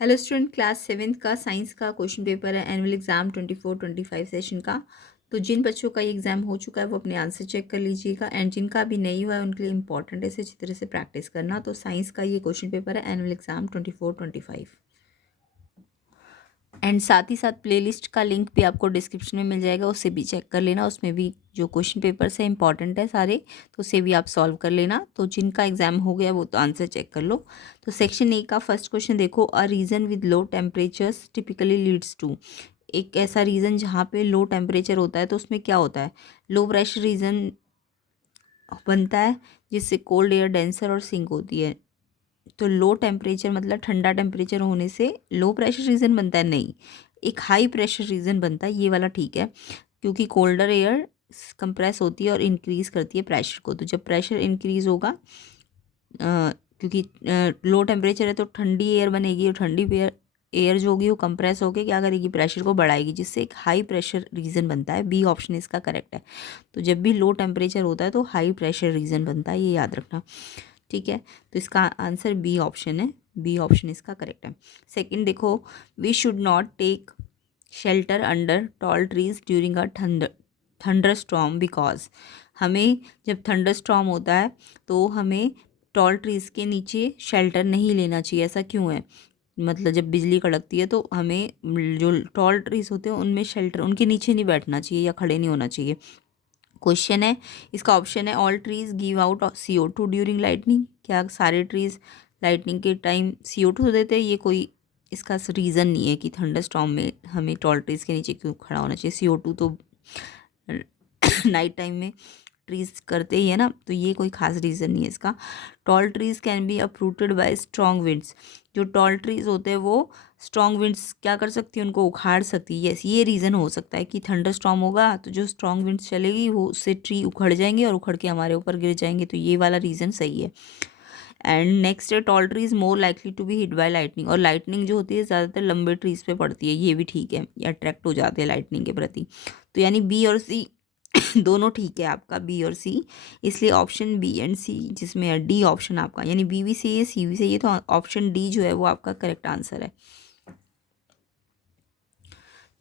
Hello student, class seventh का science का question paper है एनुअल एग्ज़ाम 24-25 सेशन का। तो जिन बच्चों का ये एग्ज़ाम हो चुका है वो अपने आंसर चेक कर लीजिएगा, एंड जिनका अभी नहीं हुआ है उनके लिए इंपॉर्टेंट है इसे अच्छी तरह से प्रैक्टिस करना। तो साइंस का ये क्वेश्चन पेपर है एनुअल एग्ज़ाम 24-25। एंड साथ ही साथ प्लेलिस्ट का लिंक भी आपको डिस्क्रिप्शन में मिल जाएगा, उससे भी चेक कर लेना। उसमें भी जो क्वेश्चन पेपर्स है इंपॉर्टेंट है सारे, तो उसे भी आप सॉल्व कर लेना। तो जिनका एग्जाम हो गया वो तो आंसर चेक कर लो। तो सेक्शन ए का फर्स्ट क्वेश्चन देखो, a region with low temperatures typically leads to. एक ऐसा रीजन जहाँ पे लो टेम्परेचर होता है तो उसमें क्या होता है, लो प्रेशर रीजन बनता है जिससे कोल्ड एयर डेंसर और सिंक होती है। तो लो टेम्परेचर मतलब ठंडा टेम्परेचर होने से लो प्रेशर रीजन बनता है, नहीं, एक हाई प्रेशर रीजन बनता है, ये वाला ठीक है। क्योंकि कोल्डर एयर कंप्रेस होती है और इंक्रीज़ करती है प्रेशर को। तो जब प्रेशर इंक्रीज़ होगा, क्योंकि लो टेम्परेचर है तो ठंडी एयर बनेगी, और ठंडी एयर एयर जो होगी वो कंप्रेस होकर क्या करेगी, प्रेशर को बढ़ाएगी, जिससे एक हाई प्रेशर रीजन बनता है। बी ऑप्शन इसका करेक्ट है। तो जब भी लो टेम्परेचर होता है तो हाई प्रेशर रीजन बनता है, ये याद रखना। ठीक है, तो इसका आंसर बी ऑप्शन है, बी ऑप्शन इसका करेक्ट है। सेकंड देखो, we should not take shelter under tall trees during a thunderstorm because. हमें जब थंडर स्टॉर्म होता है तो हमें टॉल ट्रीज़ के नीचे शेल्टर नहीं लेना चाहिए। ऐसा क्यों है, मतलब जब बिजली कड़कती है तो हमें जो टॉल ट्रीज़ होते हैं उनमें शेल्टर, उनके नीचे नहीं बैठना चाहिए या खड़े नहीं होना चाहिए। क्वेश्चन है इसका, ऑप्शन है all trees give out CO2 during lightning. क्या सारे ट्रीज लाइटनिंग के टाइम CO2 देते हैं? ये कोई इसका रीज़न नहीं है कि थंडर स्टॉर्म में हमें टॉल ट्रीज के नीचे क्यों खड़ा होना चाहिए। CO2 तो नाइट टाइम में ट्रीज करते ही है ना, तो ये कोई खास रीज़न नहीं है इसका। Tall trees can be uprooted bye strong winds. जो टॉल ट्रीज होते हैं वो स्ट्रॉन्ग विंड्स क्या कर सकती है, उनको उखाड़ सकती है। यस, ये रीज़न हो सकता है कि थंडर स्टॉर्म होगा तो जो स्ट्रॉन्ग विंड्स चलेगी वो उससे ट्री उखड़ जाएंगे और उखड़ के हमारे ऊपर गिर जाएंगे। तो ये वाला रीज़न सही है। एंड नेक्स्ट है, tall trees more likely to be hit by lightning. और लाइटनिंग जो होती है ज़्यादातर लंबे ट्रीज पे पड़ती है, ये भी ठीक है, ये अट्रैक्ट हो जाते हैं लाइटनिंग के प्रति। तो यानी बी और सी दोनों ठीक है आपका, बी और सी। इसलिए ऑप्शन बी एंड सी जिसमें डी ऑप्शन आपका, यानी बी भी सही है सी भी सही है, तो ऑप्शन डी जो है वो आपका करेक्ट आंसर है।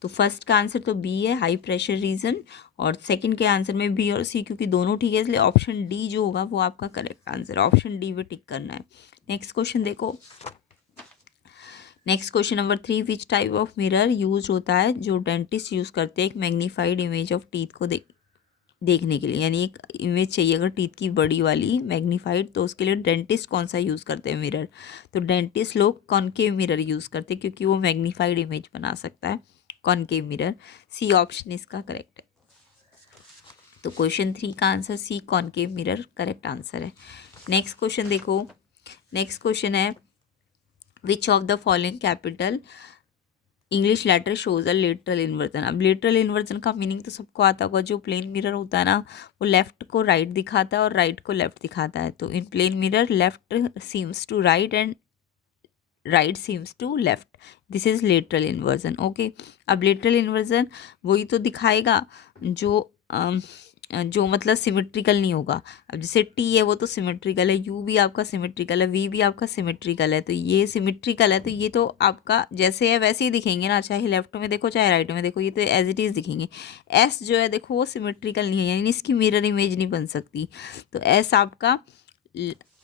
तो फर्स्ट का आंसर तो बी है, हाई प्रेशर रीजन, और सेकंड के आंसर में बी और सी क्योंकि दोनों ठीक है, इसलिए ऑप्शन डी जो होगा वो आपका करेक्ट आंसर, ऑप्शन डी पे टिक करना है। नेक्स्ट क्वेश्चन देखो, next question number 3, which type of mirror use होता है जो डेंटिस्ट यूज करते हैं एक मैग्नीफाइड इमेज ऑफ टीथ को देखने के लिए। यानी एक इमेज चाहिए अगर टीथ की बड़ी वाली मैग्नीफाइड, तो उसके लिए डेंटिस्ट कौन सा यूज़ करते हैं मिरर? तो डेंटिस्ट लोग कॉनकेव मिरर यूज़ करते हैं क्योंकि वो मैग्नीफाइड इमेज बना सकता है, कॉनकेव मिरर। सी ऑप्शन इसका करेक्ट है। तो क्वेश्चन 3 का answer C, concave mirror correct answer है। नेक्स्ट क्वेश्चन देखो, नेक्स्ट क्वेश्चन है, which of the following capital English letter shows a literal inversion. अब लिटरल इन्वर्जन का मीनिंग तो सबको आता होगा, जो प्लेन मिरर होता है ना वो लेफ्ट को राइट दिखाता है और राइट को लेफ्ट दिखाता है। तो in plane mirror left seems to right and right seems to left, this is literal inversion. Okay, अब लिटरल इन्वर्जन वही तो दिखाएगा जो जो मतलब सिमेट्रिकल नहीं होगा। अब जैसे टी है वो तो सिमेट्रिकल है, यू भी आपका सिमेट्रिकल है, वी भी आपका सिमेट्रिकल है, तो ये सिमेट्रिकल है, तो ये तो आपका जैसे है वैसे ही दिखेंगे ना, चाहे लेफ्ट में देखो चाहे राइट में देखो, ये तो एज इट इज़ दिखेंगे। एस जो है देखो वो सिमेट्रिकल नहीं है, यानी इसकी मिरर इमेज नहीं बन सकती। तो एस आपका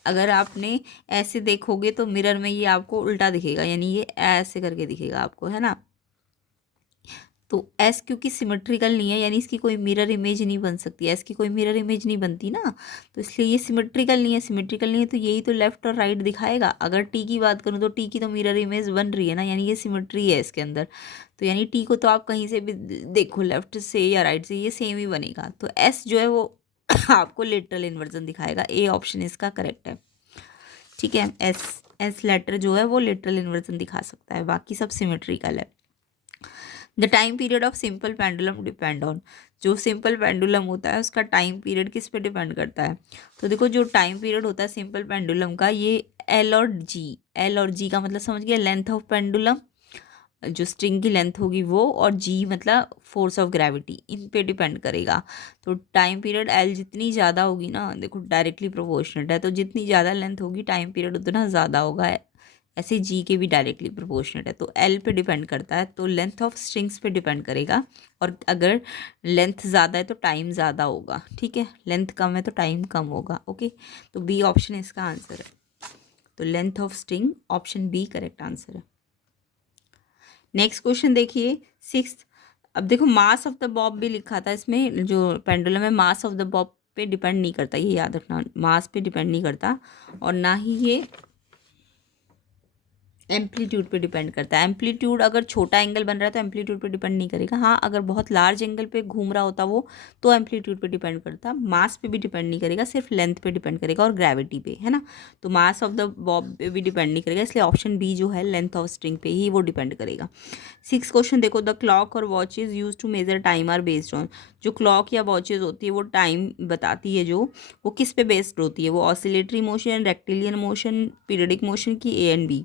अगर आपने ऐसे देखोगे तो मिरर में ये आपको उल्टा दिखेगा, यानी ये ऐसे करके दिखेगा आपको, है ना। तो एस क्योंकि सिमेट्रिकल नहीं है यानी इसकी कोई मिरर इमेज नहीं बन सकती, एस की कोई मिरर इमेज नहीं बनती ना, तो इसलिए ये सिमेट्रिकल नहीं है। सिमेट्रिकल नहीं है तो यही तो लेफ्ट और राइट दिखाएगा। अगर टी की बात करूँ तो टी की तो मिरर इमेज बन रही है ना, यानी ये सिमेट्री है इसके अंदर। तो यानी टी को तो आप कहीं से भी देखो, लेफ्ट से या राइट से, ये सेम ही बनेगा। तो एस जो है वो आपको लिटरल इन्वर्जन दिखाएगा, ए ऑप्शन इसका करेक्ट है। ठीक है, एस एस लेटर जो है वो लिटरल इन्वर्जन दिखा सकता है, बाकी सब सिमेट्रिकल है। The time period of simple pendulum depend on. जो सिंपल पेंडुलम होता है उसका टाइम पीरियड किस पे डिपेंड करता है? तो देखो जो टाइम पीरियड होता है सिंपल पेंडुलम का, ये एल और जी, एल और जी का मतलब समझ गया, लेंथ ऑफ पेंडुलम, जो स्ट्रिंग की लेंथ होगी वो, और जी मतलब फोर्स ऑफ ग्रेविटी, इन पे डिपेंड करेगा। तो टाइम पीरियड एल जितनी ज़्यादा होगी ना, देखो डायरेक्टली प्रोपोर्शनल है, तो जितनी ज़्यादा लेंथ होगी टाइम पीरियड उतना ज़्यादा होगा ऐसे जी के भी डायरेक्टली प्रोपोर्शनेट है। तो एल पे डिपेंड करता है, तो लेंथ ऑफ स्ट्रिंग्स पे डिपेंड करेगा। और अगर लेंथ ज़्यादा है तो टाइम ज़्यादा होगा, ठीक है, लेंथ कम है तो टाइम कम होगा। ओके, तो बी ऑप्शन इसका आंसर है। तो length of string option B correct answer है। नेक्स्ट क्वेश्चन देखिए 6th। अब देखो मास ऑफ द बॉब भी लिखा था इसमें, जो पेंडुलम है मास ऑफ द बॉब पे डिपेंड नहीं करता, ये याद रखना, मास पे डिपेंड नहीं करता, और ना ही ये एम्पलीट्यूड पे डिपेंड करता है। एम्पलीट्यूड अगर छोटा एंगल बन रहा है तो एम्पलीट्यूड पे डिपेंड नहीं करेगा। हाँ, अगर बहुत लार्ज एंगल पे घूम रहा होता वो तो एम्पलीट्यूड पे डिपेंड करता। मास पे भी डिपेंड नहीं करेगा, सिर्फ लेंथ पे डिपेंड करेगा और ग्रेविटी पे, है ना। तो मास ऑफ द बॉब पे भी डिपेंड नहीं करेगा, इसलिए ऑप्शन बी जो है लेंथ ऑफ स्ट्रिंग पे ही वो डिपेंड करेगा। 6 क्वेश्चन देखो, द क्लॉक और watches use to measure time are based on. जो क्लॉक या वॉचेज होती है वो टाइम बताती है, जो वो किस पे बेस्ड होती है, वो oscillatory motion, rectilinear motion, periodic motion की ए एंड बी।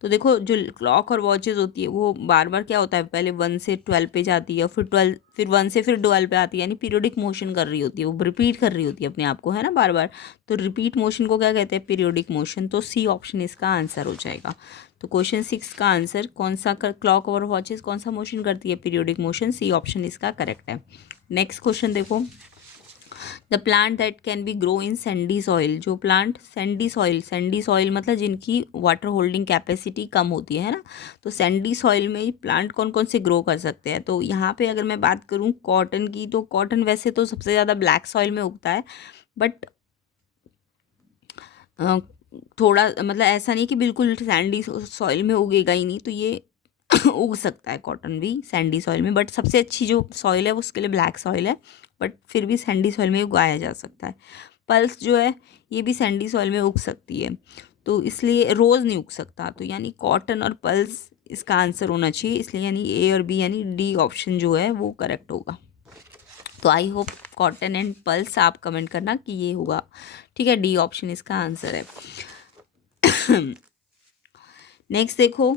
तो देखो जो क्लॉक और वॉचेज होती है वो बार बार क्या होता है, पहले 1 से 12 पे जाती है, फिर 12, फिर 1 से फिर 12 पे आती है, यानी पीरियोडिक मोशन कर रही होती है, वो रिपीट कर रही होती है अपने आप को, है ना, बार बार। तो रिपीट मोशन को क्या कहते हैं, पीरियोडिक मोशन। तो सी ऑप्शन इसका आंसर हो जाएगा। तो क्वेश्चन 6 का आंसर कौन सा, क्लॉक और वॉचेज कौन सा मोशन करती है, पीरियोडिक मोशन। सी ऑप्शन इसका करेक्ट है। नेक्स्ट क्वेश्चन देखो, the plant that can be grow in Sandy soil. जो प्लांट सैंडी सॉइल मतलब जिनकी वाटर होल्डिंग कैपेसिटी कम होती है ना, तो सैंडी सॉइल में प्लांट कौन कौन से ग्रो कर सकते हैं। तो यहाँ पे अगर मैं बात करूँ कॉटन की, तो कॉटन वैसे तो सबसे ज़्यादा ब्लैक सॉइल में उगता है, बट थोड़ा मतलब ऐसा नहीं कि बिल्कुल सैंडी सॉइल में उगेगा ही नहीं, तो ये उग सकता है कॉटन भी सैंडी सॉइल में, बट सबसे अच्छी जो सॉइल है वो उसके लिए ब्लैक सॉइल है, बट फिर भी सैंडी सॉइल में उगाया जा सकता है। पल्स जो है ये भी सैंडी सॉइल में उग सकती है, तो इसलिए रोज़ नहीं उग सकता, तो यानी कॉटन और पल्स इसका आंसर होना चाहिए, इसलिए यानी ए और बी यानी डी ऑप्शन जो है वो करेक्ट होगा। तो I hope cotton and pulse आप कमेंट करना कि ये होगा, ठीक है, डी ऑप्शन इसका आंसर है। नेक्स्ट देखो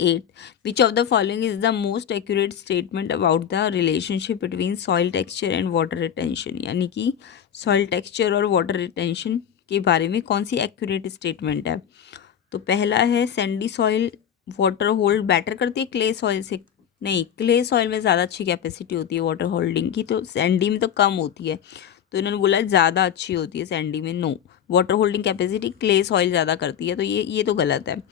8, विच of the following is the most accurate statement about the relationship between soil texture and water retention. यानी कि सॉइल टेक्सचर और वाटर रिटेंशन के बारे में कौन सी एक्यूरेट स्टेटमेंट है। तो पहला है Sandy soil water hold better करती है क्ले सॉइल से। नहीं, क्ले सॉइल में ज़्यादा अच्छी कैपेसिटी होती है वाटर होल्डिंग की, तो सैंडी में तो कम होती है, तो इन्होंने बोला ज़्यादा अच्छी होती है सैंडी में। No, water holding capacity clay soil ज़्यादा करती है, तो ये तो गलत है।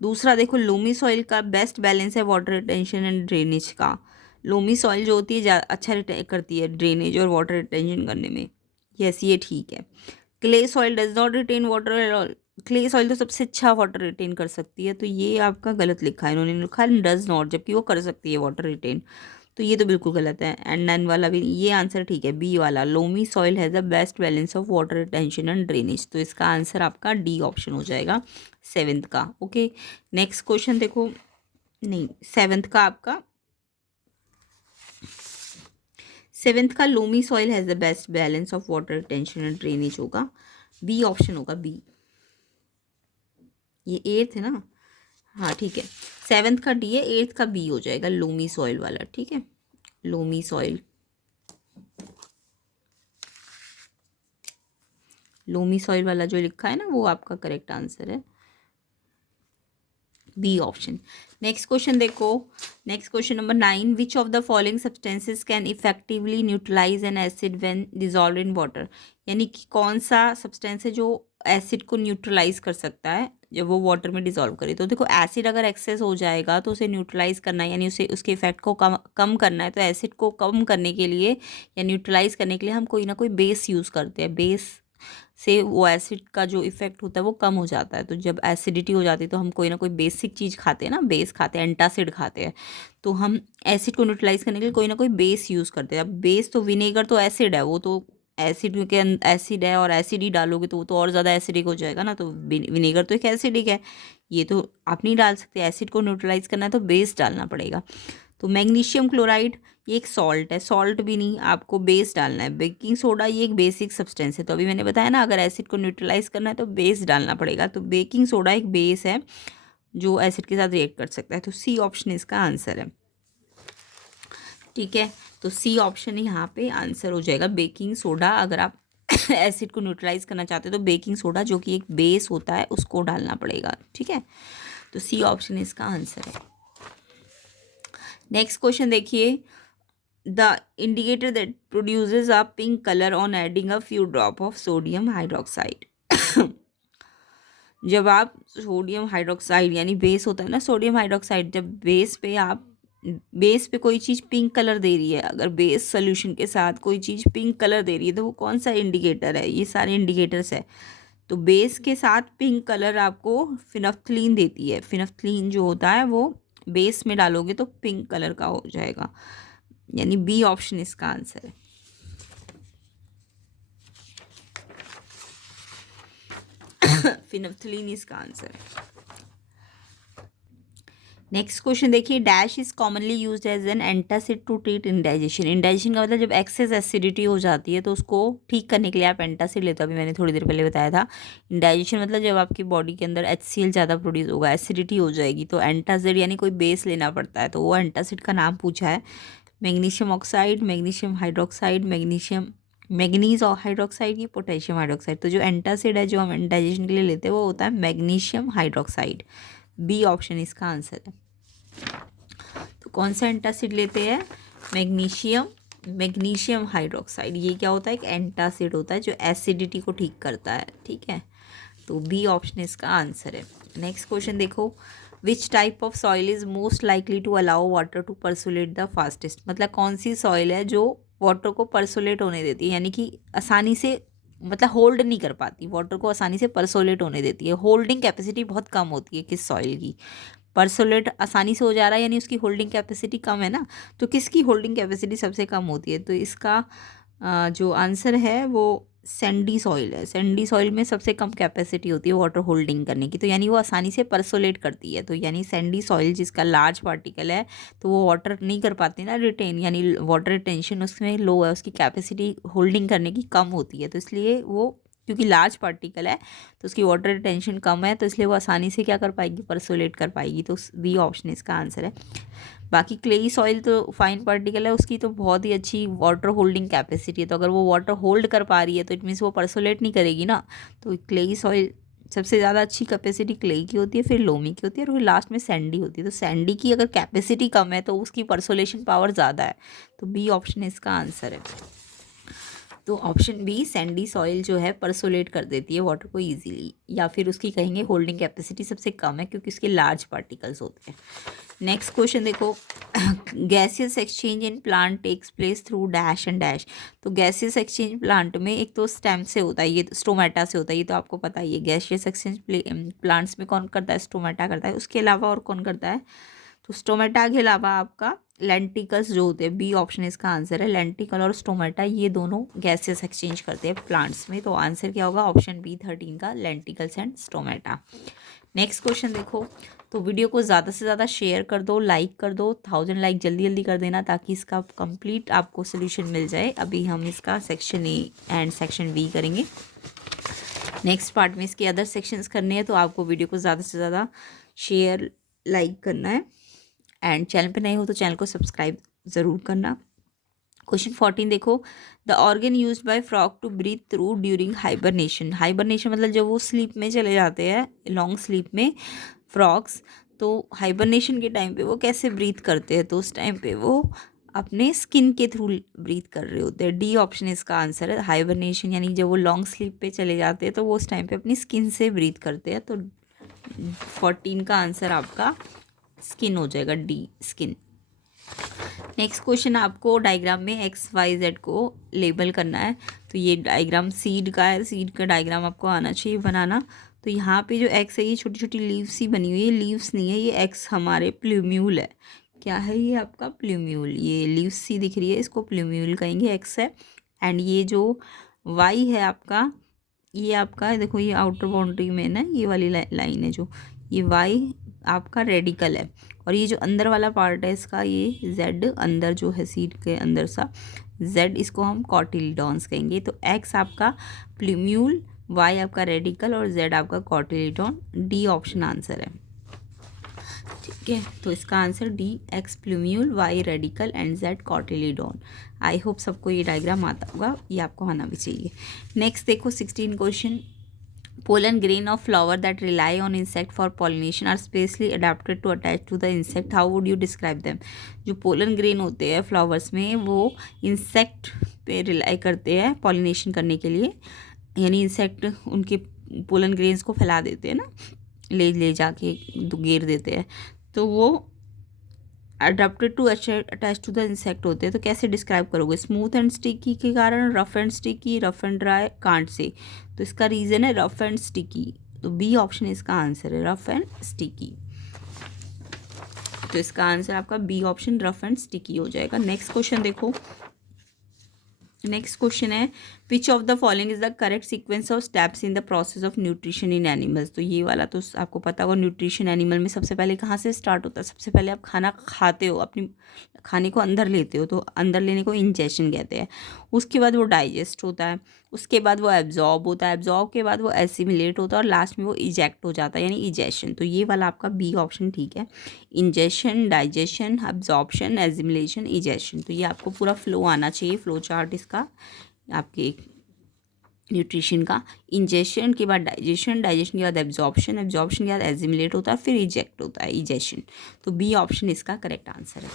दूसरा देखो, लोमी सॉइल का बेस्ट बैलेंस है वाटर रिटेंशन एंड ड्रेनेज का। लोमी सॉइल जो होती है अच्छा करती है ड्रेनेज और वाटर रिटेंशन करने में। यस, ये ठीक है। Clay soil does not retain water at all. Clay soil तो सबसे अच्छा वाटर रिटेन कर सकती है, तो ये आपका गलत लिखा है, इन्होंने लिखा है डज नॉट, जबकि वो कर सकती है वाटर रिटेन, तो ये तो बिल्कुल गलत है। एंड नन वाला भी, ये आंसर ठीक है, बी वाला loamy soil has the best balance of water retention and drainage, तो इसका आंसर आपका डी ऑप्शन हो जाएगा 7th का। ओके, नेक्स्ट क्वेश्चन देखो, नहीं 7th का आपका, 7th का loamy soil has the best balance of water retention and drainage होगा, बी ऑप्शन होगा, बी। ये 8th है ना, हाँ ठीक है, 7th का डी है, 8th का बी हो जाएगा लोमी सॉइल वाला, ठीक है, लोमी सॉइल, लोमी सॉइल वाला जो लिखा है ना वो आपका करेक्ट आंसर है, बी ऑप्शन। नेक्स्ट क्वेश्चन देखो, next question number 9, which of the following substances can effectively neutralise an acid when dissolve in water. यानी कि कौन सा सब्सटेंस है जो एसिड को न्यूट्रलाइज कर सकता है जब वो वाटर में डिजॉल्व करे। तो देखो एसिड अगर एक्सेस हो जाएगा तो उसे न्यूट्रलाइज करना है, यानी उसे उसके इफेक्ट को कम करना है, तो एसिड को कम करने के लिए या न्यूट्रलाइज करने के लिए हम कोई ना कोई बेस यूज़ करते हैं, बेस से वो एसिड का जो इफेक्ट होता है वो कम हो जाता है। तो जब एसिडिटी हो जाती है तो हम कोई ना कोई बेसिक चीज़ खाते हैं ना, बेस खाते हैं, एंटासिड खाते हैं, तो हम एसिड को न्यूट्रलाइज करने के लिए कोई ना कोई बेस यूज़ करते हैं। अब बेस तो विनेगर तो एसिड है, वो तो एसिड के एसिड है, और एसिड ही डालोगे तो वो तो और ज़्यादा एसिडिक हो जाएगा ना, तो विनेगर तो एक एसिडिक है, ये तो आप नहीं डाल सकते। एसिड को न्यूट्रलाइज करना है तो बेस डालना पड़ेगा। तो मैग्नीशियम क्लोराइड ये एक सॉल्ट है, सॉल्ट भी नहीं, आपको बेस डालना है। बेकिंग सोडा ये एक बेसिक सब्सटेंस है, तो अभी मैंने बताया ना अगर एसिड को न्यूट्रलाइज करना है तो बेस डालना पड़ेगा, तो बेकिंग सोडा एक बेस है जो एसिड के साथ रिएक्ट कर सकता है, तो सी ऑप्शन इसका आंसर है, ठीक है। तो सी ऑप्शन यहाँ पे आंसर हो जाएगा बेकिंग सोडा। अगर आप एसिड को न्यूट्रलाइज करना चाहते हो तो बेकिंग सोडा जो कि एक बेस होता है उसको डालना पड़ेगा, ठीक है। तो सी ऑप्शन इसका आंसर है। नेक्स्ट क्वेश्चन देखिए, the indicator that produces a pink colour on adding a few drop of sodium hydroxide. जब आप सोडियम हाइड्रोक्साइड यानी बेस होता है ना सोडियम हाइड्रोक्साइड, जब बेस पे कोई चीज़ पिंक कलर दे रही है, अगर बेस सोल्यूशन के साथ कोई चीज़ पिंक कलर दे रही है तो वो कौन सा इंडिकेटर है? ये सारे इंडिकेटर्स है। तो बेस के साथ पिंक कलर आपको फिनफ्थलीन देती है। फिनफ्थलीन जो होता है वो बेस में डालोगे तो पिंक कलर का हो जाएगा, यानी बी ऑप्शन इसका आंसर है। फिनफ्थलीन इसका आंसर है। नेक्स्ट क्वेश्चन देखिए, dash is commonly used as an antacid to treat indigestion. Indigestion का मतलब जब एक्सेस एसिडिटी हो जाती है तो उसको ठीक करने के लिए आप एंटासिड लेते हो। अभी मैंने थोड़ी देर पहले बताया था। इंडाइजेशन मतलब जब आपकी बॉडी के अंदर HCl ज़्यादा प्रोड्यूस होगा, एसिडिटी हो जाएगी, तो एंटासिड यानी कोई बेस लेना पड़ता है। तो वो एंटासिड का नाम पूछा है। Magnesium oxide, magnesium hydroxide, manganese और हाइड्रोक्साइड, की पोटेशियम हाइड्रोक्साइड। तो जो एंटासिड है जो हम इंडाइजेशन के लिए लेते हैं वो होता है मैग्नीशियम हाइड्रोक्साइड। बी ऑप्शन इसका आंसर है। तो कौन सा एंटासिड लेते हैं? Magnesium hydroxide. ये क्या होता है? एक एंटासिड होता है जो एसिडिटी को ठीक करता है, ठीक है। तो बी ऑप्शन इसका आंसर है। नेक्स्ट क्वेश्चन देखो, which type of soil is most likely to allow water to percolate the fastest. मतलब कौन सी सॉइल है जो वाटर को परसोलेट होने देती है, यानी कि आसानी से मतलब होल्ड नहीं कर पाती, वाटर को आसानी से परसोलेट होने देती है। होल्डिंग कैपेसिटी बहुत कम होती है किस सॉइल की? परसोलेट आसानी से हो जा रहा है यानी उसकी होल्डिंग कैपेसिटी कम है ना। तो किसकी होल्डिंग कैपेसिटी सबसे कम होती है? तो इसका जो आंसर है वो सैंडी सॉइल है। सैंडी सॉइल में सबसे कम कैपेसिटी होती है वाटर होल्डिंग करने की, तो यानी वो आसानी से परसोलेट करती है। तो यानी सैंडी सॉइल जिसका लार्ज पार्टिकल है तो वो वाटर नहीं कर पाती ना रिटेन, यानी वाटर रिटेंशन उसमें लो है, उसकी कैपेसिटी होल्डिंग करने की कम होती है। तो इसलिए वो, क्योंकि लार्ज पार्टिकल है तो उसकी वाटर रिटेंशन कम है, तो इसलिए वो आसानी से क्या कर पाएगी? परसोलेट कर पाएगी। तो बी ऑप्शन इसका आंसर है। बाकी क्लेई सॉइल तो फाइन पार्टिकल है, उसकी तो बहुत ही अच्छी वाटर होल्डिंग कैपेसिटी है। तो अगर वो वाटर होल्ड कर पा रही है तो इट मीन्स वो परसोलेट नहीं करेगी ना। तो क्लेई सॉइल सबसे ज़्यादा अच्छी कैपेसिटी क्लेई की होती है, फिर लोमी की होती है, और फिर लास्ट में सैंडी होती है। तो सैंडी की अगर कैपेसिटी कम है तो उसकी परसोलेशन पावर ज़्यादा है। तो बी ऑप्शन इसका आंसर है। तो ऑप्शन बी, सैंडी सॉइल जो है परसोलेट कर देती है वाटर को इजीली, या फिर उसकी कहेंगे होल्डिंग कैपेसिटी सबसे कम है क्योंकि उसके लार्ज पार्टिकल्स होते हैं। नेक्स्ट क्वेश्चन देखो, gaseous exchange in plant takes place through dash and dash. तो गैसियस एक्सचेंज प्लांट में एक तो स्टेम से होता है, ये स्टोमेटा से होता है, ये तो आपको पता ही है। गैसियस एक्सचेंज प्लांट्स में कौन करता है? स्टोमेटा करता है। उसके अलावा और कौन करता है? तो स्टोमेटा के अलावा आपका लेंटिकल्स जो होते हैं। बी ऑप्शन इसका आंसर है। लेंटिकल और स्टोमेटा ये दोनों गैसेस एक्सचेंज करते हैं प्लांट्स में। तो आंसर क्या होगा? ऑप्शन बी 13 का, lenticels and stomata. Next question देखो, तो वीडियो को ज़्यादा से ज़्यादा शेयर कर दो, लाइक कर दो, 1000 लाइक जल्दी जल्दी कर देना ताकि इसका कंप्लीट आपको सोल्यूशन मिल जाए। अभी हम इसका section A and section B करेंगे। नेक्स्ट पार्ट में इसके अदर सेक्शंस करने हैं, तो आपको वीडियो को ज़्यादा से ज़्यादा शेयर लाइक करना है। एंड चैनल पे नए हो तो चैनल को सब्सक्राइब ज़रूर करना। क्वेश्चन 14 देखो, the organ use by frog to breathe through during hibernation. Hibernation मतलब जब वो स्लीप में चले जाते हैं, लॉन्ग स्लीप में फ्रॉग्स, तो हाइबरनेशन के टाइम पे वो कैसे ब्रीथ करते हैं? तो उस टाइम पे वो अपने स्किन के थ्रू ब्रीथ कर रहे होते हैं। डी ऑप्शन इसका आंसर है। हाइबरनेशन यानी जब वो लॉन्ग स्लीप पे चले जाते हैं तो वो उस टाइम पे अपनी स्किन से ब्रीथ करते हैं। तो 14 का आंसर आपका स्किन हो जाएगा, डी स्किन। नेक्स्ट क्वेश्चन, आपको डायग्राम में XYZ को लेबल करना है। तो ये डायग्राम सीड का है, सीड का डायग्राम आपको आना चाहिए बनाना। तो यहाँ पे जो X है ये छोटी छोटी लीव्स ही बनी हुई है, लीव्स नहीं है ये। X हमारे प्लूम्यूल है। क्या है ये? आपका प्लूम्यूल। ये लीव्स सी दिख रही है, इसको प्लूम्यूल कहेंगे, X है। एंड ये जो Y है आपका, ये आपका देखो ये आउटर बाउंड्री में ना ये वाली लाइन है जो, ये Y आपका रेडिकल है। और ये जो अंदर वाला पार्ट है इसका, ये Z अंदर जो है सीड के अंदर सा Z, इसको हम कॉटिलीडॉन्स कहेंगे। तो X आपका प्लूम्यूल, Y आपका रेडिकल और Z आपका कॉटिलीडॉन। डी ऑप्शन आंसर है। ठीक है, तो इसका answer D X plumule, Y radicle and Z cotyledon. I hope सबको ये डायग्राम आता होगा, ये आपको आना भी चाहिए। नेक्स्ट देखो 16 question. Pollen grain of flower that rely on insect for pollination are specially adapted to attach to the insect. How would you describe them? जो पोलन ग्रेन होते हैं फ्लावर्स में वो इंसेक्ट पे रिलाई करते हैं पॉलिनेशन करने के लिए, यानी इंसेक्ट उनके पोलन ग्रेन्स को फैला देते हैं ना, ले जाके घेर देते हैं, तो वो adapted to attach to the insect होते हैं। तो कैसे डिस्क्राइब करोगे? स्मूथ एंड स्टिकी के कारण, rough and sticky, rough and dry, कांट से। तो इसका रीज़न है रफ एंड स्टिकी, तो बी ऑप्शन इसका आंसर है, रफ एंड स्टिकी। तो इसका आंसर आपका B option rough and sticky हो जाएगा। नेक्स्ट क्वेश्चन देखो, नेक्स्ट क्वेश्चन है which of the following is the correct sequence of steps in the process of nutrition in animals. तो ये वाला तो आपको पता होगा, न्यूट्रिशन एनिमल में सबसे पहले कहाँ से स्टार्ट होता है? सबसे पहले आप खाना खाते हो, अपनी खाने को अंदर लेते हो, तो अंदर लेने को इंजेशन कहते हैं। उसके बाद वो डाइजेस्ट होता है, उसके बाद वो एब्जॉर्ब होता है, एब्जॉर्ब के बाद वो एसिमिलेट होता है, और लास्ट में वो इजेक्ट हो जाता है, यानी इजेशन। तो ये वाला आपका बी ऑप्शन ठीक है, ingestion, digestion, absorption, assimilation, egestion. तो ये आपको पूरा फ्लो आना चाहिए, फ्लो चार्ट इसका आपके न्यूट्रिशन का। इंजेशन के बाद डाइजेशन, डाइजेशन के बाद एब्जॉर्प्शन, एब्जॉर्प्शन के बाद एसिमिलेट होता है, फिर इजेक्ट होता है, इजेशन। तो बी ऑप्शन इसका करेक्ट आंसर है।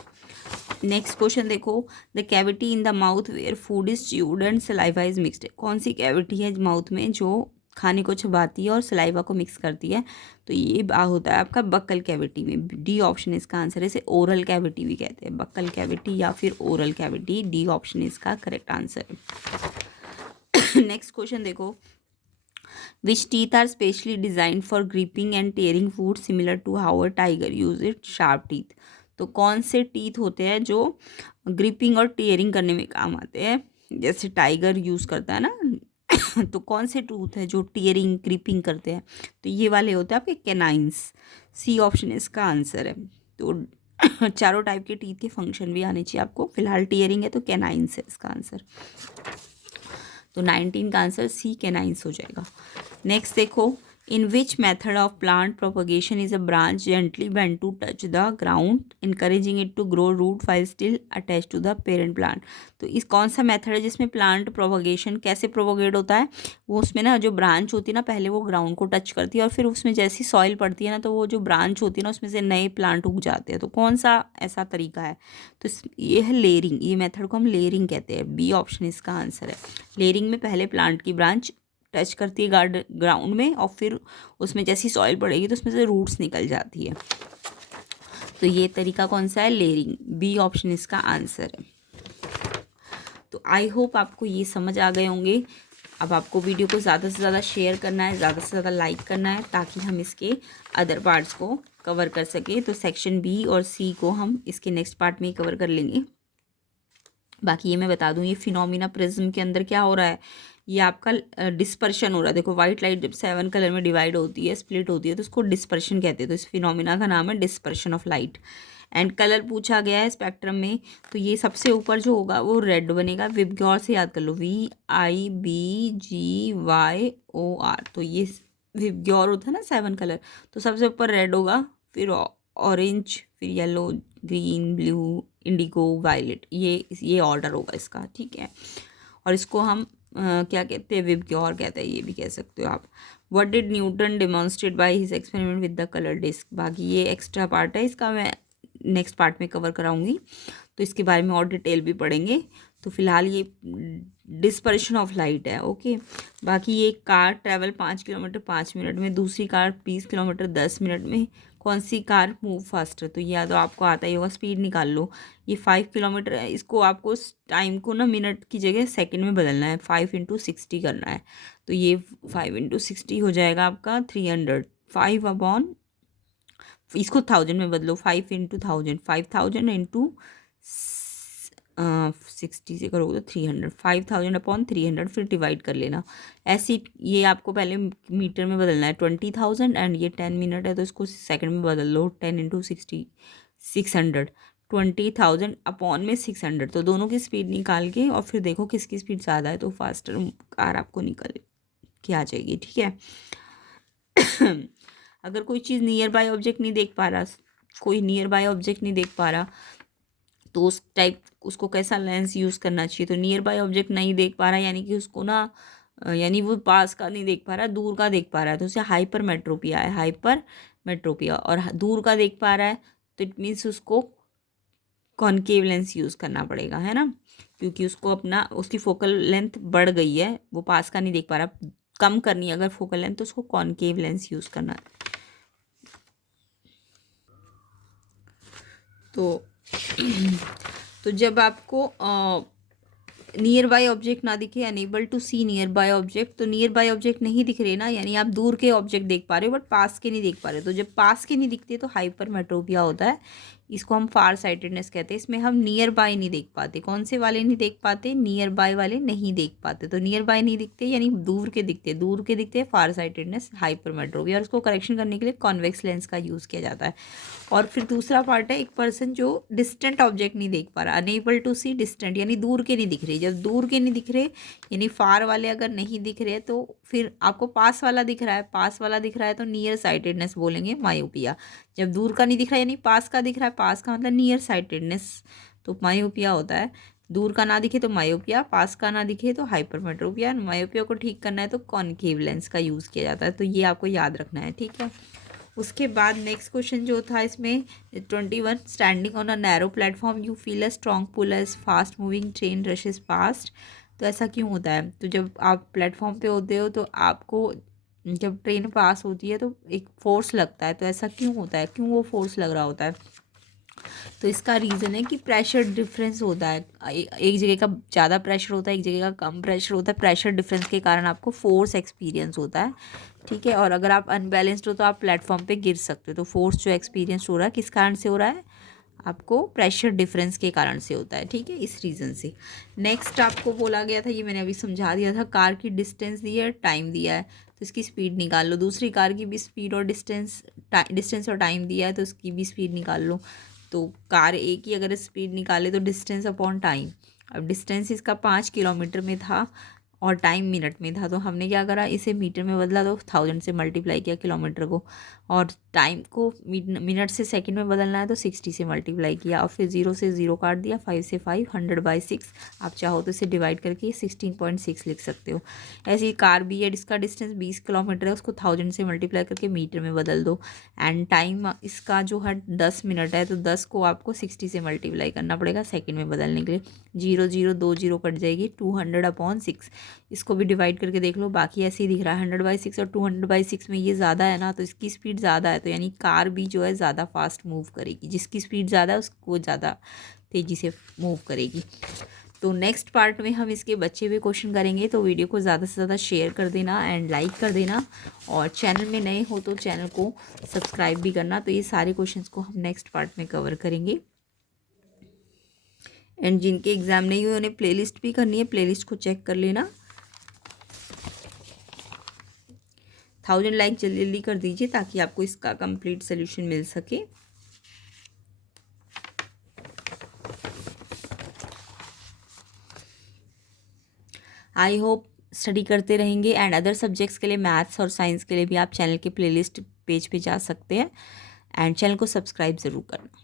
नेक्स्ट क्वेश्चन देखो, the cavity in the mouth where food is chewed and saliva is mixed. कौन सी कैविटी है माउथ में जो खाने को चबाती है और सलाइवा को मिक्स करती है? तो ये होता है आपका बक्कल कैविटी में। डी ऑप्शन इसका आंसर है। इसे ओरल कैविटी भी कहते हैं, बक्कल कैविटी या फिर ओरल कैविटी। डी ऑप्शन इसका करेक्ट आंसर है। नेक्स्ट क्वेश्चन देखो, which teeth are specially designed for gripping and tearing food similar to how a tiger use it sharp teeth. तो कौन से टीथ होते हैं जो ग्रिपिंग और टेयरिंग करने में काम आते हैं, जैसे टाइगर यूज़ करता है ना। तो कौन से टूथ है जो टीयरिंग ग्रिपिंग करते हैं? तो ये वाले होते हैं आपके कैनाइंस। सी ऑप्शन इसका आंसर है। तो चारों टाइप के टीथ के फंक्शन भी आने चाहिए आपको। फिलहाल टीयरिंग है तो कैनाइंस है इसका आंसर। तो 19 का आंसर सी कैनाइंस हो जाएगा। नेक्स्ट देखो, in which method of plant propagation is a branch gently bend to touch the ground encouraging it to grow root while still attach to the parent plant. तो इस कौन सा method है जिसमें plant propagation कैसे propagate होता है? वो उसमें ना जो ब्रांच होती है ना, पहले वो ग्राउंड को टच करती है और फिर उसमें जैसी सॉइल पड़ती है ना, तो वो जो ब्रांच होती है ना उसमें से नए प्लांट उग जाते हैं। तो कौन सा ऐसा तरीका है? तो ये है लेयरिंग। ये मेथड को हम लेयरिंग कहते हैं। बी ऑप्शन इसका आंसर है। लेयरिंग में पहले प्लांट की ब्रांच टच करती है ग्राउंड में और फिर उसमें जैसी सॉइल पड़ेगी तो उसमें से रूट्स निकल जाती है। तो ये तरीका कौन सा है? लेयरिंग। बी ऑप्शन इसका आंसर है। तो आई होप आपको ये समझ आ गए होंगे। अब आपको वीडियो को ज़्यादा से ज़्यादा शेयर करना है, ज़्यादा से ज़्यादा लाइक करना है, ताकि हम इसके अदर पार्ट्स को कवर कर सकें। तो सेक्शन बी और सी को हम इसके नेक्स्ट पार्ट में ही कवर कर लेंगे। बाकी ये मैं बता दूं, ये फिनोमिना प्रिज्म के अंदर क्या हो रहा है, ये आपका डिस्पर्शन हो रहा है। देखो वाइट लाइट जब 7 कलर में डिवाइड होती है, स्प्लिट होती है, तो उसको डिस्पर्शन कहते हैं। तो इस फिनोमिना का नाम है dispersion of light. And colour पूछा गया है स्पेक्ट्रम में, तो ये सबसे ऊपर जो होगा वो रेड बनेगा। विबग्योर से याद कर लो, VIBGYOR। तो ये विबग्योर होता है ना 7 कलर, तो सबसे ऊपर रेड होगा, फिर ऑरेंज, फिर yellow, green, blue, indigo, violet. ये ऑर्डर होगा इसका, ठीक है। और इसको हम क्या कहते हैं? विबग्योर कहते हैं, ये भी कह सकते हो आप। What did Newton demonstrate by his experiment with the colour disc. बाकी ये एक्स्ट्रा पार्ट है, इसका मैं नेक्स्ट पार्ट में कवर कराऊंगी, तो इसके बारे में और डिटेल भी पढ़ेंगे। तो फिलहाल ये डिस्पर्शन ऑफ लाइट है, ओके। बाकी ये कार ट्रैवल 5 किलोमीटर 5 मिनट में, दूसरी कार 20 किलोमीटर 10 मिनट में। कौन सी कार मूव फास्टर? तो ये तो आपको आता ही होगा, स्पीड निकाल लो। ये 5 किलोमीटर है, इसको आपको टाइम को ना मिनट की जगह सेकंड में बदलना है, 5 × 60 करना है। तो ये 5 × 60 हो जाएगा आपका 300। 5 इसको 1000 में बदलो, 5 × 1000, 5000 × 60 से करोगे तो 300, 5000/300, फिर डिवाइड कर लेना। ऐसी ये आपको पहले मीटर में बदलना है 20,000, एंड ये 10 मिनट है तो इसको सेकंड में बदल लो, 10 × 60 600, 20,000/600। तो दोनों की स्पीड निकाल के और फिर देखो किसकी स्पीड ज़्यादा है, तो फास्टर कार आपको निकल के आ जाएगी, ठीक है। अगर कोई चीज़ नियर बाय ऑब्जेक्ट नहीं देख पा रहा कोई नियर बाय ऑब्जेक्ट नहीं देख पा रहा, तो उस टाइप उसको कैसा लेंस यूज़ करना चाहिए। तो नियर बाय ऑब्जेक्ट नहीं देख पा रहा यानी कि उसको ना यानी वो पास का नहीं देख पा रहा, दूर का देख पा रहा है, तो उसे हाइपरमेट्रोपिया है, हाइपरमेट्रोपिया। और दूर का देख पा रहा है तो इट मीन्स उसको कॉनकेव लेंस यूज़ करना पड़ेगा, है ना, क्योंकि उसको अपना उसकी फोकल लेंथ बढ़ गई है, वो पास का नहीं देख पा रहा। कम करनी है अगर फोकल लेंथ तो उसको कॉनकेव लेंस यूज़ करना है। तो तो जब आपको नियर बाय ऑब्जेक्ट ना दिखे, unable to see nearby object, तो नियर बाय ऑब्जेक्ट नहीं दिख रहे ना, यानी आप दूर के ऑब्जेक्ट देख पा रहे हो बट पास के नहीं देख पा रहे। तो जब पास के नहीं दिखते तो हाइपरमेट्रोपिया होता है, इसको हम फार साइटेडनेस कहते हैं। इसमें हम नियर बाय नहीं देख पाते। कौन से वाले नहीं देख पाते? नियर बाय वाले नहीं देख पाते। तो नियर बाय नहीं दिखते यानी दूर के दिखते, दूर के दिखते फार साइटेडनेस हाइपरमेट्रोपिया। और उसको करेक्शन करने के लिए कॉन्वेक्स लेंस का यूज़ किया जाता है। और फिर दूसरा पार्ट है एक पर्सन जो डिस्टेंट ऑब्जेक्ट नहीं देख पा रहा, अनेबल टू सी डिस्टेंट, यानी दूर के नहीं दिख रहे। जब दूर के नहीं दिख रहे यानी फार वाले अगर नहीं दिख रहे तो फिर आपको पास वाला दिख रहा है, पास वाला दिख रहा है तो नियर साइटेडनेस बोलेंगे, मायोपिया। जब दूर का नहीं दिख रहा यानी पास का दिख रहा है, पास का मतलब नियर साइटेडनेस, तो मायोपिया होता है। दूर का ना दिखे तो मायोपिया, पास का ना दिखे तो हाइपरमेट्रोपिया। मायोपिया को ठीक करना है तो कॉनकेव लेंस का यूज़ किया जाता है। तो ये आपको याद रखना है, ठीक है। उसके बाद नेक्स्ट क्वेश्चन जो था इसमें 21, standing on a narrow platform you feel a strong pull as fast moving train rushes past. तो ऐसा क्यों होता है? तो जब आप प्लेटफॉर्म पे होते हो तो आपको जब ट्रेन पास होती है तो एक फोर्स लगता है। तो ऐसा क्यों होता है, क्यों वो फोर्स लग रहा होता है? तो इसका रीज़न है कि प्रेशर डिफरेंस होता है। एक जगह का ज़्यादा प्रेशर होता है, एक जगह का कम प्रेशर होता है। प्रेशर डिफरेंस के कारण आपको फोर्स एक्सपीरियंस होता है, ठीक है। और अगर आप अनबैलेंस्ड हो तो आप प्लेटफॉर्म पे गिर सकते हो। तो फोर्स जो एक्सपीरियंस हो रहा है किस कारण से हो रहा है? आपको प्रेशर डिफरेंस के कारण से होता है, ठीक है, इस रीज़न से। नेक्स्ट आपको बोला गया था, ये मैंने अभी समझा दिया था, कार की डिस्टेंस दी है, टाइम दिया है, तो इसकी स्पीड निकाल लो। दूसरी कार की भी स्पीड और डिस्टेंस और टाइम दिया है तो उसकी भी स्पीड निकाल लो। तो कार ए की अगर स्पीड निकाले तो डिस्टेंस अपॉन टाइम, अब डिस्टेंस इसका 5 किलोमीटर में था और टाइम मिनट में था, तो हमने क्या करा, इसे मीटर में बदला, तो 1000 से मल्टीप्लाई किया किलोमीटर को, और टाइम को मिनट से सेकंड में बदलना है तो 60 से मल्टीप्लाई किया, और फिर 0 से 0 काट दिया, 5 से 5, 100/6। आप चाहो तो इसे डिवाइड करके 16.6 लिख सकते हो। ऐसे ही कार भी है, जिसका डिस्टेंस 20 किलोमीटर है, उसको 1000 से मल्टीप्लाई करके मीटर में बदल दो। एंड टाइम इसका जो है 10 मिनट है, तो 10 को आपको 60 से मल्टीप्लाई करना पड़ेगा सेकेंड में बदलने के लिए। 0 0 2 0 कट जाएगी, 200/6। इसको भी डिवाइड करके देख लो, बाकी ऐसे ही दिख रहा है 100/6, और 200/6 में ये ज़्यादा है ना, तो इसकी स्पीड ज़्यादा है, तो यानी कार भी जो है ज़्यादा फास्ट मूव करेगी। जिसकी स्पीड ज़्यादा है उसको ज़्यादा तेज़ी से मूव करेगी। तो नेक्स्ट पार्ट में हम इसके बचे हुए क्वेश्चन करेंगे। तो वीडियो को ज़्यादा से ज़्यादा शेयर कर देना एंड लाइक कर देना, और चैनल में नए हो तो चैनल को सब्सक्राइब भी करना। तो ये सारे क्वेश्चंस को हम नेक्स्ट पार्ट में कवर करेंगे। एंड जिनके एग्ज़ाम नहीं हुए उन्हें प्लेलिस्ट भी करनी है, प्लेलिस्ट को चेक कर लेना। 1000 लाइक जल्दी जल्दी कर दीजिए ताकि आपको इसका कंप्लीट सोल्यूशन मिल सके। आई होप स्टडी करते रहेंगे। एंड अदर सब्जेक्ट्स के लिए, मैथ्स और साइंस के लिए भी आप चैनल के प्लेलिस्ट पेज पे जा सकते हैं। एंड चैनल को सब्सक्राइब ज़रूर करना।